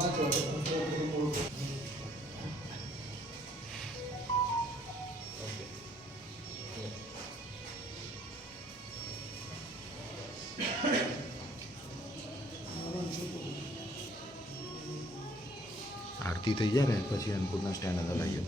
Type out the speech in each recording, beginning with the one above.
આરતી થઈ જાય ને પછી અન્નપૂર્ણા સ્ટેન્ડ અંદર લાવીએ.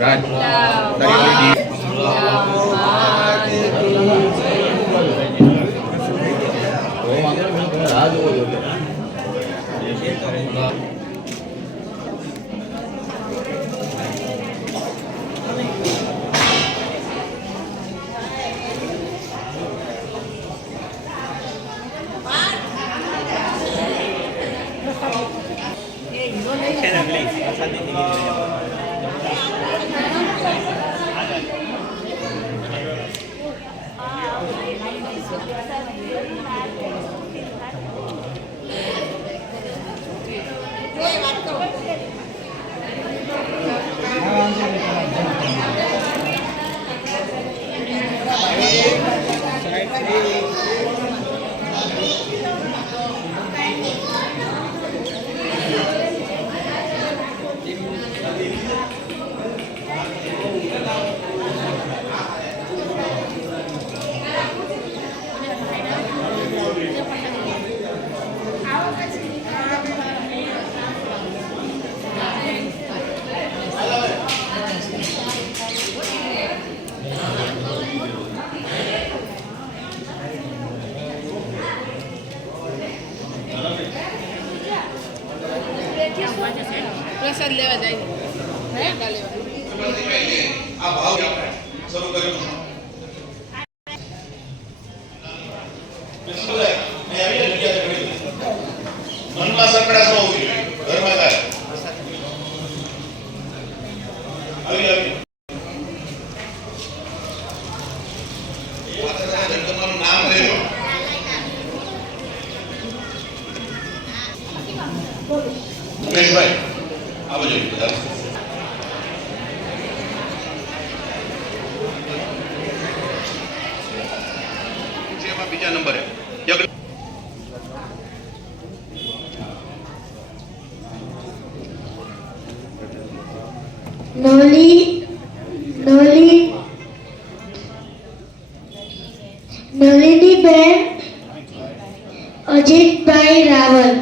રાજ પ્રસાદ લેવા જાય લેવા આ ભાવ શરૂ કર્યું મનમાં સંકળાશ ન હોવી જોઈએ. ઘરમાં થાય આવી તમારું નામ લેજો. ઉમેશભાઈ આ બાજુ બધા બીજા નંબરે નલિનીબેન અજીતભાઈ રાવલ.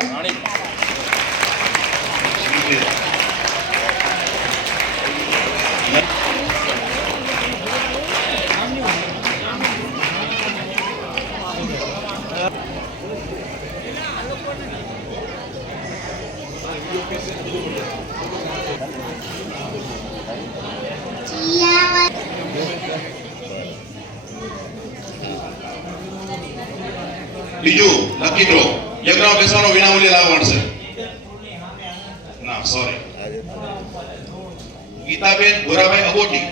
બીજું નક્કી કરો યજ્ઞમાં બેસવાનો વિનામૂલ્યે લાભ મળશે. ના સોરી ગીતાબેન ગોરાભાઈ અબોટી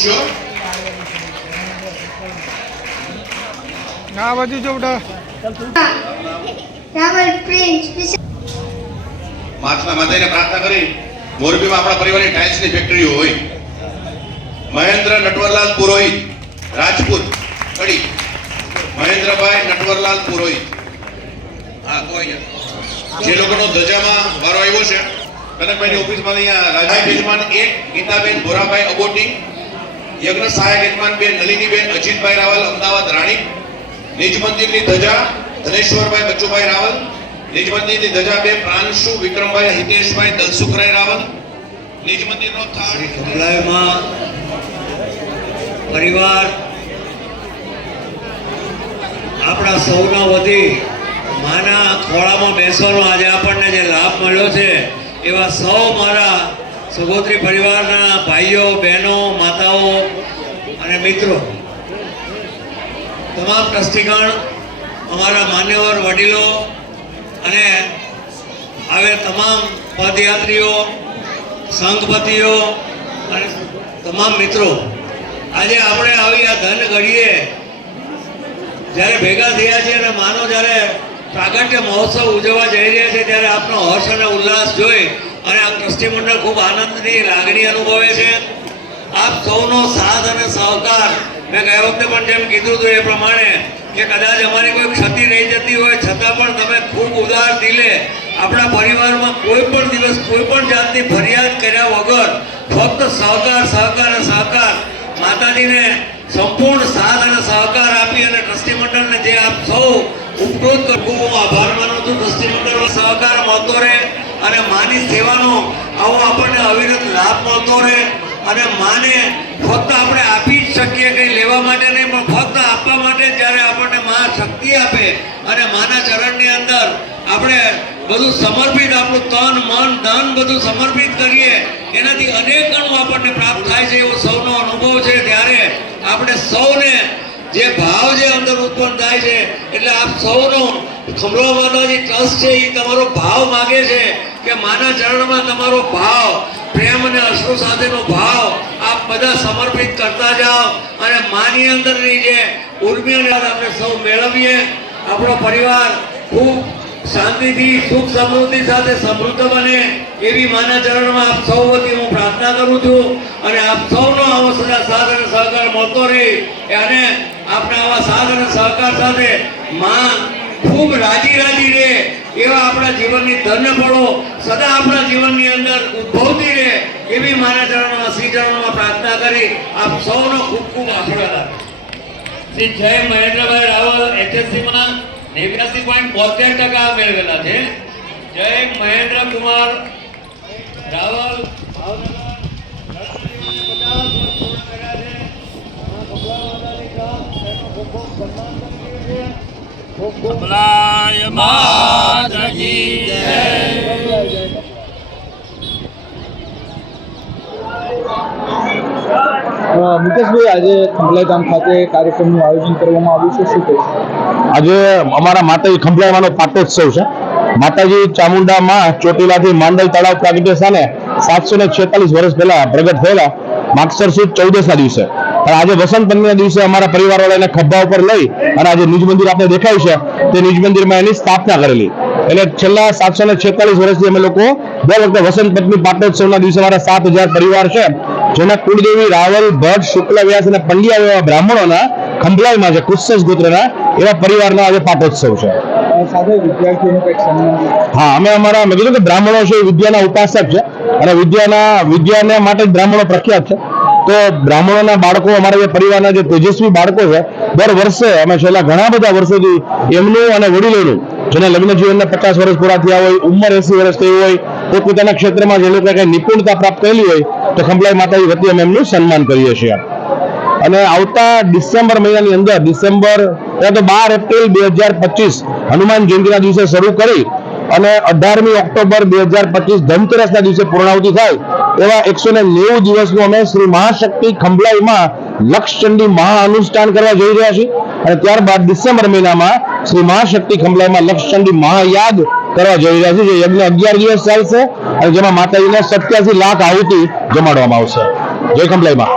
શ્યોર. આ બાજુ જો બેટા રાવલ પ્રિન્સ. માતાના માતાને પ્રાર્થના કરી મોરબીમાં આપણા પરિવારની ટાઇલ્સની ફેક્ટરીઓ હોય. મહેન્દ્ર નટવરલાલ પુરોહિત રાજપૂત કડી. મહેન્દ્રભાઈ નટવરલાલ પુરોહિત. હા કોઈ જે લોકોનો ધજામાં વારો આવ્યો છે કનકભાઈની ઓફિસમાં અહીંયા રાજાભાઈ યજમાન 1 ગીતાબેન ભોરાભાઈ અબોટી. યજ્ઞ સહાયક યજમાન બેન નલિનીબેન અજીતભાઈ રાવલ અમદાવાદ રાણી. નિજ મંદિરની ધજા ધનેશ્વરભાઈ બચ્ચુભાઈ રાવલ. નિજ મંદિરની ધજા બે પ્રાંશુ વિક્રમભાઈ હિતેશભાઈ દલસુખરાય રાવલ. નિજ મંદિરનો થાળ કપલાઈમાં પરિવાર આપણા સૌના વતી માના ખોળામાં બેસવાનો આજે આપણને જે લાભ મળ્યો છે એવા સૌ મારા સગોત્રી પરિવારના ભાઈઓ બહેનો માતાઓ અને મિત્રો તમામ ટ્રસ્ટીગણ અમારા માન્યવર વડીલો અને આવે તમામ પદયાત્રીઓ સંઘપતિઓ અને તમામ મિત્રો આજે આપણે આવી આ ધન ઘડીએ જ્યારે ભેગા થયા છીએ અને માનો જ્યારે પ્રાગટ્ય મહોત્સવ ઉજવવા જઈ રહ્યા છે ત્યારે આપનો હર્ષ અને ઉલ્લાસ જોઈ અને આ ટ્રસ્ટી મંડળ ખૂબ આનંદની લાગણી અનુભવે છે. આપ સૌનો સાથ અને સહકાર મેં ગયા વખતે પણ જેમ કીધું હતું એ પ્રમાણે કે કદાચ અમારી કોઈ ક્ષતિ રહી જતી હોય છતાં પણ તમે ખૂબ ઉદાર દિલે આપણા પરિવારમાં કોઈ પણ દિવસ કોઈ પણ જાતની ફરિયાદ કર્યા વગર ફક્ત સહકાર માતાજીને સંપૂર્ણ સાથ અને સહકાર આપી અને ટ્રસ્ટી મંડળને જે આપ સૌ ઉપકૃત ખૂબ હું આભાર માનું છું. ટ્રસ્ટી મંડળનો સહકાર મળતો રહે અને માની સેવાનો આવો આપણને અવિરત લાભ મળતો રહે અને માને ફક્ત આપણે આપી જ શકીએ, કંઈ લેવા માટે નહીં, પણ ફક્ત આપવા માટે જ્યારે આપણને મા શક્તિ આપે અને માના ચરણની અંદર આપણે બધું સમર્પિત, આપણું તન મન ધન બધું સમર્પિત કરીએ, એનાથી અનેક ગણું આપણને પ્રાપ્ત થાય છે એવો સૌનો અનુભવ છે. ત્યારે આપણે સૌને જે ભાવ જે અંદર ઉત્પન્ન થાય છે, એટલે આપ સૌનો ખમરોવા માતાજી ટ્રસ્ટ છે એ તમારો ભાવ માગે છે કે માના ચરણમાં તમારો ભાવ, પ્રેમ અને અશ્રુ સાથેનો ભાવ આપ બધા સમર્પિત કરતા જાઓ અને માની અંદરની જે ઉર્મિઓને આપણે સૌ મેળવીએ. આપણો પરિવાર ખૂબ શાંતિથી સુખ સમૃદ્ધિ સાથે સમૃદ્ધ બને એવી માના ચરણમાં આપ સૌ વતી હું પ્રાર્થના કરું છું અને આપ સૌનો આવો સદા સાથ અને સહકાર મળતો રહે અને આપણા આવા સાથ અને સહકાર સાથે માં ખૂબ રાજી રહે એવા આપણા જીવનની ધન્ય ફળો સદા આપણા જીવનની અંદર ઉદ્ભવતી રહે એવી માના ચરણોમાં શ્રી ચરણોમાં પ્રાર્થના કરી આપ સૌનો ખૂબ ખૂબ આશીર્વાદ આપે. શ્રી જય મહેન્દ્રભાઈ રાવલ HSC-માં 89.72% મેળવેલા છે. જય મહેન્દ્ર કુમાર રાવલ મુકેશભાઈ, આજે ખંભલાઈ ગામ ખાતે કાર્યક્રમનું આયોજન કરવામાં આવ્યું છે, શું કહેશો? આજે અમારા માતાજી ખંભલાઈમાંનો પાટોત્સવ છે. માતાજી ચામુંડામાં ચોટીલાથી માંડલ તળાવ પ્રાગટ્ય સ્થાને 746 વર્ષ પહેલા પ્રગટ થયેલા માગસર સુદ 14ના દિવસે. અને આજે વસંત પંચમીના દિવસે અમારા પરિવારવાળાને ખભા ઉપર લઈ અને આજે નિજ મંદિર આપણે દેખાય છે તે નિજ મંદિરમાં એની સ્થાપના કરેલી. એટલે છેલ્લા 746 વર્ષથી અમે લોકો દર વખતે વસંત પંચમી પાટોત્સવના દિવસે અમારા 7000 પરિવાર છે, જેના કુળદેવી રાવલ ભટ્ટ શુક્લ વ્યાસ અને પંડ્યા એવા બ્રાહ્મણોના ખંભલાઈમાં છે, કુસ્સસ ગોત્રના એવા પરિવારના આજે પાટોત્સવ છે. સાથે વિદ્યાર્થીઓનું કંઈક સન્માન? હા, મેં કીધું કે બ્રાહ્મણો છે એ વિદ્યાના ઉપાસક છે અને વિદ્યાને માટે જ બ્રાહ્મણો પ્રખ્યાત છે. તો બ્રાહ્મણોના બાળકો, અમારા જે પરિવારના જે તેજસ્વી બાળકો છે, દર વર્ષે અમે છેલ્લા ઘણા બધા વર્ષોથી એમનું અને વડીલોનું, જેના લગ્ન જીવનના 50 વર્ષ પૂરા થયા હોય, ઉંમર 80 વર્ષ થઈ હોય, પોતપોતાના ક્ષેત્રમાં જે લોકો કંઈ નિપુણતા પ્રાપ્ત કરેલી હોય, તો ખંભલાઈ માતાજી વતી અમે એમનું સન્માન કરીએ છીએ. અને આવતા ડિસેમ્બર મહિનાની અંદર, ડિસેમ્બર 12 એપ્રિલ 2025 હનુમાન જયંતિના દિવસે શરૂ કરી અને 18મી ઓક્ટોબર 2025 ધનતેરસના દિવસે પૂર્ણાહુતિ થાય એવા 190 દિવસનું અમે શ્રી મહાશક્તિ ખંભલાઈમાં લક્ષચંડી મહાઅનુષ્ઠાન કરવા જઈ રહ્યા છીએ. અને ત્યારબાદ ડિસેમ્બર મહિનામાં શ્રી મહાશક્તિ ખંભલાઈમાં લક્ષચંડી મહાયાગ કરવા જઈ રહ્યા છીએ, જે યજ્ઞ 11 દિવસ ચાલશે અને જેમાં માતાજીને 87 લાખ આહુતિ જમાડવામાં આવશે. જય ખંભલાઈમાં.